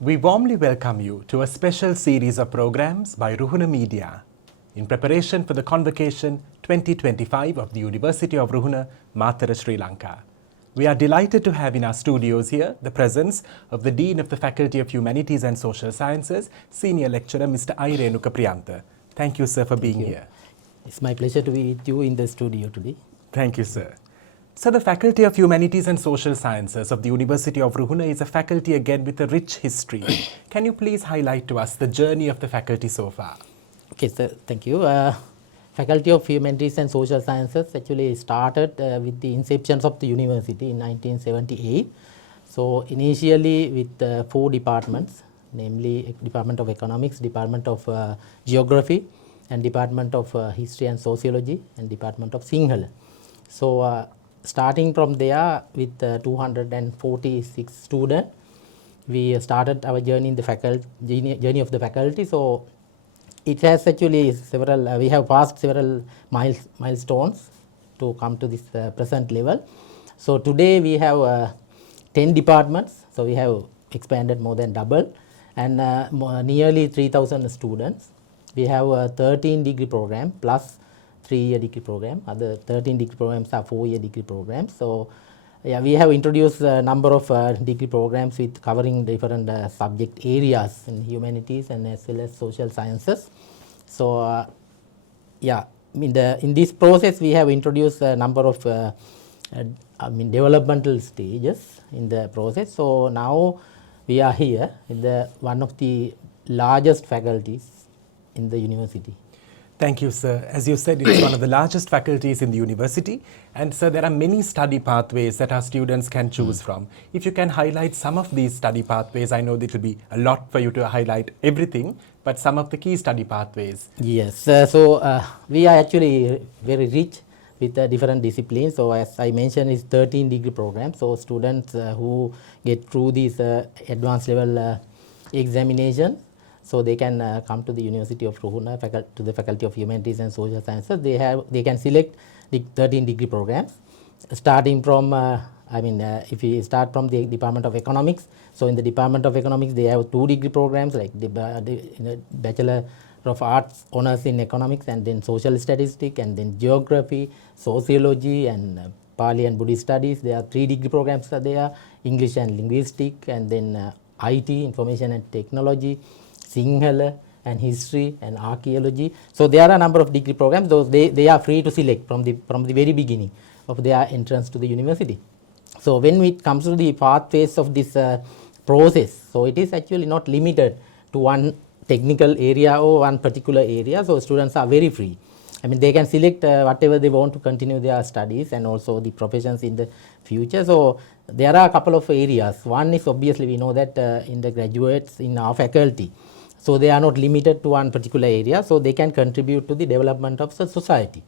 We warmly welcome you to a special series of programs by Ruhuna Media in preparation for the Convocation 2025 of the University of Ruhuna, Matara, Sri Lanka. We are delighted to have in our studios here the presence of the Dean of the Faculty of Humanities and Social Sciences, Senior Lecturer Mr. Renuka Priyantha. Thank you, sir, for being here. It's my pleasure to be with you in the studio today. Thank you, sir. So the Faculty of Humanities and Social Sciences of the University of Ruhuna is a faculty again with a rich history. Can you please highlight to us the journey of the faculty so far? Okay, sir, thank you. Faculty of Humanities and Social Sciences actually started with the inception of the university in 1978. So initially with 4 departments, namely Department of Economics, Department of Geography, and Department of History and Sociology, and Department of Sinhala. So starting from there with 246 students, we started our journey in the journey of the faculty. So it has actually several, we have passed several milestones to come to this present level. So today we have 10 departments, so we have expanded more than double, and nearly 3,000 students. We have a 13 degree program plus 3-year degree program. Other 13 degree programs are 4-year degree programs. So yeah, we have introduced a number of degree programs with covering different subject areas in humanities and as well as social sciences. So yeah, in this process we have introduced a number of developmental stages in the process. So now we are here in the one of the largest faculties in the university. Thank you, sir. As you said, it's one of the largest faculties in the university. And sir, there are many study pathways that our students can choose from. If you can highlight some of these study pathways, I know that it will be a lot for you to highlight everything, but some of the key study pathways. Yes, so we are actually very rich with different disciplines. So as I mentioned, it's 13 degree program. So students who get through these advanced level examination, so they can come to the University of Ruhuna, to the Faculty of Humanities and Social Sciences. They can select the 13 degree programs, starting from, if we start from the Department of Economics. So in the Department of Economics, they have 2 degree programs like the Bachelor of Arts Honours in Economics, and then Social Statistics, and then Geography, Sociology, and Pali and Buddhist Studies. There are 3 degree programs there, English and Linguistics, and then IT, Information and Technology, Sinhala, and History and Archaeology. So there are a number of degree programs. Those they are free to select from the very beginning of their entrance to the university. So when it comes to the pathways of this process, so it is actually not limited to one technical area or one particular area. So students are very free. They can select whatever they want to continue their studies and also the professions in the future. So there are a couple of areas. One is obviously we know that in the graduates in our faculty, so they are not limited to one particular area, so they can contribute to the development of the society.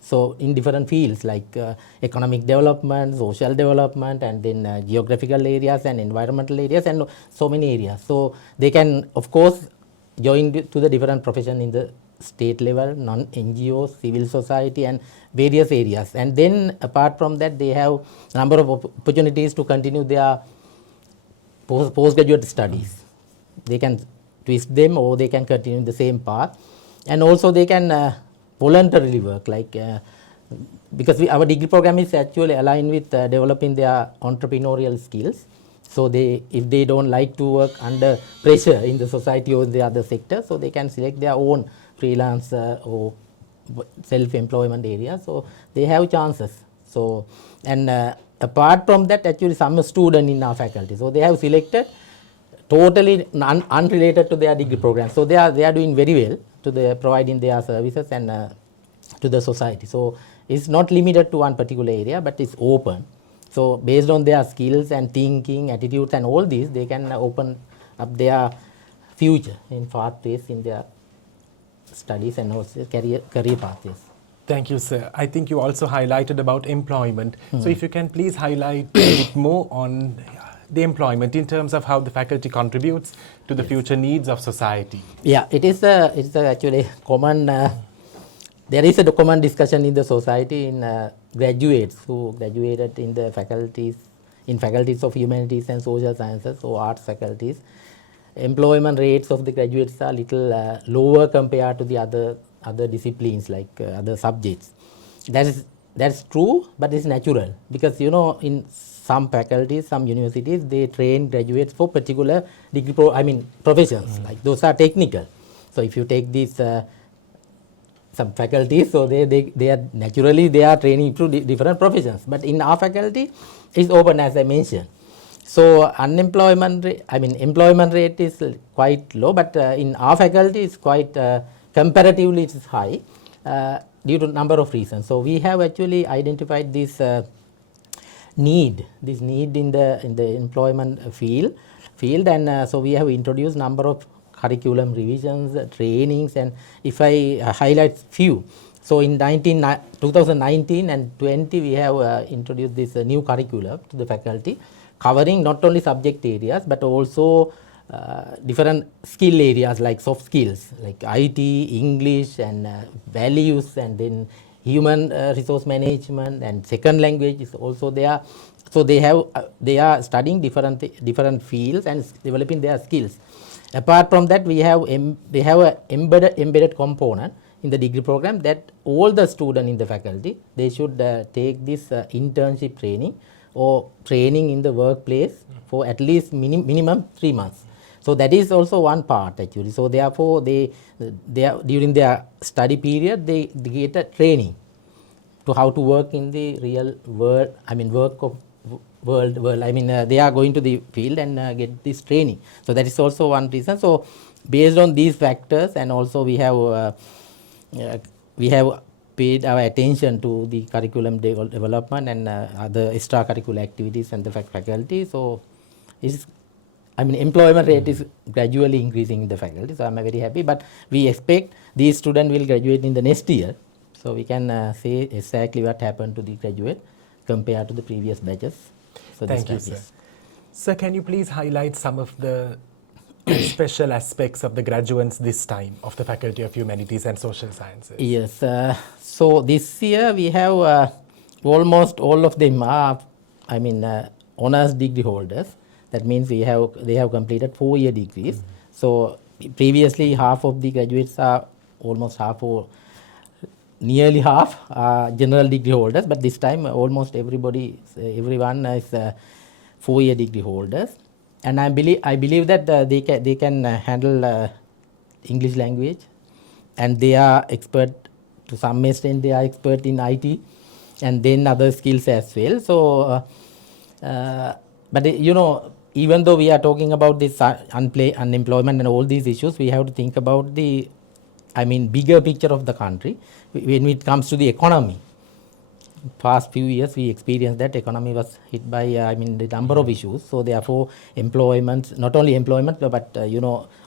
So in different fields like economic development, social development, and then geographical areas and environmental areas, and so many areas. So they can of course join to the different profession in the state level, non-NGOs, civil society, and various areas. And then apart from that, they have a number of opportunities to continue their postgraduate studies. They can twist them or they can continue the same path, and also they can voluntarily work, like because our degree program is actually aligned with developing their entrepreneurial skills. So if they don't like to work under pressure in the society or the other sector, so they can select their own freelance or self-employment area. So they have chances. So and apart from that, actually some student in our faculty, so they have selected totally unrelated to their degree program. So they are doing very well to providing their services and to the society. So it's not limited to one particular area, but it's open. So based on their skills and thinking, attitudes, and all these, they can open up their future in pathways in their studies and also career pathways. Thank you, sir. I think you also highlighted about employment. So if you can please highlight a bit more on the employment in terms of how the faculty contributes to the future needs of society. Yeah, it's actually common. There is a common discussion in the society in graduates who graduated in the faculties of humanities and social sciences or arts faculties. employment rates of the graduates are little lower compared to the other disciplines like other subjects. That's true, but it's natural because in some faculties, some universities, they train graduates for particular degree professions. Like those are technical. So if you take these some faculties, so they are naturally they are training to different professions. But in our faculty, it's open as I mentioned. So employment rate is quite low, but in our faculty it's quite comparatively it's high due to number of reasons. So we have actually identified this need in the employment field, and so we have introduced number of curriculum revisions, trainings, and if I highlight few. So in 2019 and 20 we have introduced this new curriculum to the faculty, covering not only subject areas but also different skill areas like soft skills like IT, English, and values, and then human resource management, and second language is also there. So they are studying different fields and developing their skills. Apart from that, they have a embedded component in the degree program that all the students in the faculty, they should take this internship training or training in the workplace for at least minimum 3 months. So that is also one part actually. So therefore they are, during their study period, they get a training to how to work in the real world. They are going to the field and get this training. So that is also one reason. So based on these factors, and also we have paid our attention to the curriculum development and other extracurricular activities and the faculty. So employment rate is gradually increasing in the faculty. So I'm very happy. But we expect these students will graduate in the next year. So we can say exactly what happened to the graduate compared to the previous batches. So thank you, sir. Yes. Sir, can you please highlight some of the special aspects of the graduates this time of the Faculty of Humanities and Social Sciences? Yes. So this year we have almost all of them are, honors degree holders. That means they have completed 4-year degrees. So previously half of the graduates are almost half or nearly half are general degree holders, but this time almost everyone is 4-year degree holders, and I believe that they can handle English language, and they are expert to some extent. They are expert in IT, and then other skills as well. So, but even though we are talking about this unemployment and all these issues, we have to think about the bigger picture of the country when it comes to the economy. Past few years we experienced that economy was hit by the number of issues. So therefore employment, not only employment, but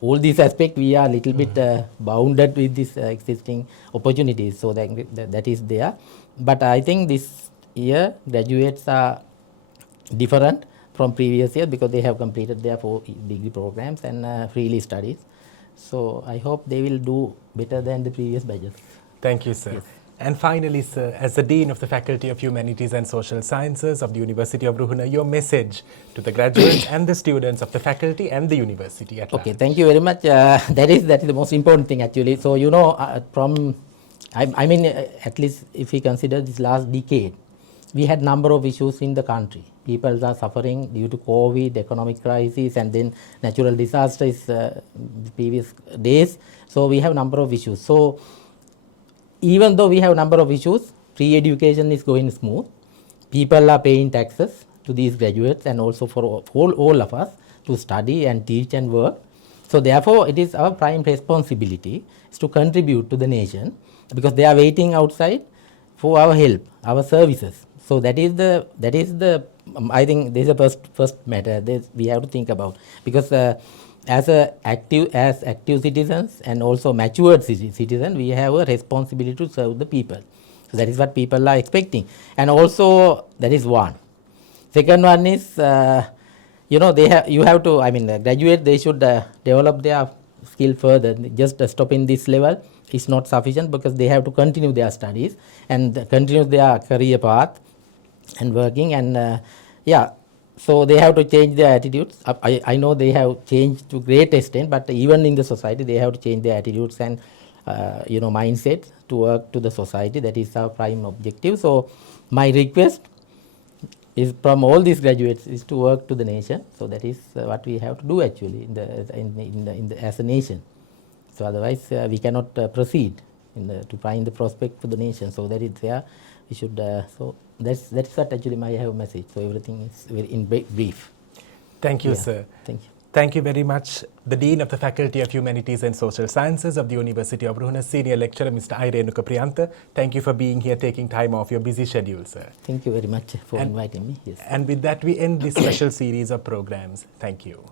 all these aspects we are a little bit bounded with this existing opportunities. So that is there. But I think this year graduates are different from previous year because they have completed their 4 degree programs and freely studies. So I hope they will do better than the previous batches. Thank you, sir. Yes. And finally, sir, as the Dean of the Faculty of Humanities and Social Sciences of the University of Ruhuna, your message to the graduates and the students of the faculty and the university at large. Okay, thank you very much. That is the most important thing actually. So at least if we consider this last decade, we had number of issues in the country. People are suffering due to COVID, economic crisis, and then natural disasters previous days. So we have number of issues. So even though we have number of issues, free education is going smooth. People are paying taxes to these graduates and also for all of us to study and teach and work. So therefore, it is our prime responsibility is to contribute to the nation because they are waiting outside for our help, our services. So that is the I think this is the first matter that we have to think about, because as active citizens and also matured citizens, we have a responsibility to serve the people. So that is what people are expecting, and also that is one. Second one is graduate, they should develop their skill further. Just stop in this level is not sufficient because they have to continue their studies and continue their career path and working, and So they have to change their attitudes. I know they have changed to great extent, but even in the society they have to change their attitudes and mindset to work to the society. That is our prime objective. So my request is from all these graduates is to work to the nation. So that is what we have to do actually as a nation. So otherwise we cannot proceed to find the prospect for the nation. So that is there. We should. So that's what actually my have message. So everything is very in brief. Thank you, Yeah. sir. Thank you. Thank you very much, the Dean of the Faculty of Humanities and Social Sciences of the University of Ruhuna, Senior Lecturer Mr. I. Renuka Priyantha. Thank you for being here, taking time off your busy schedule, sir. Thank you very much for inviting me. Yes. And with that, we end this special series of programs. Thank you.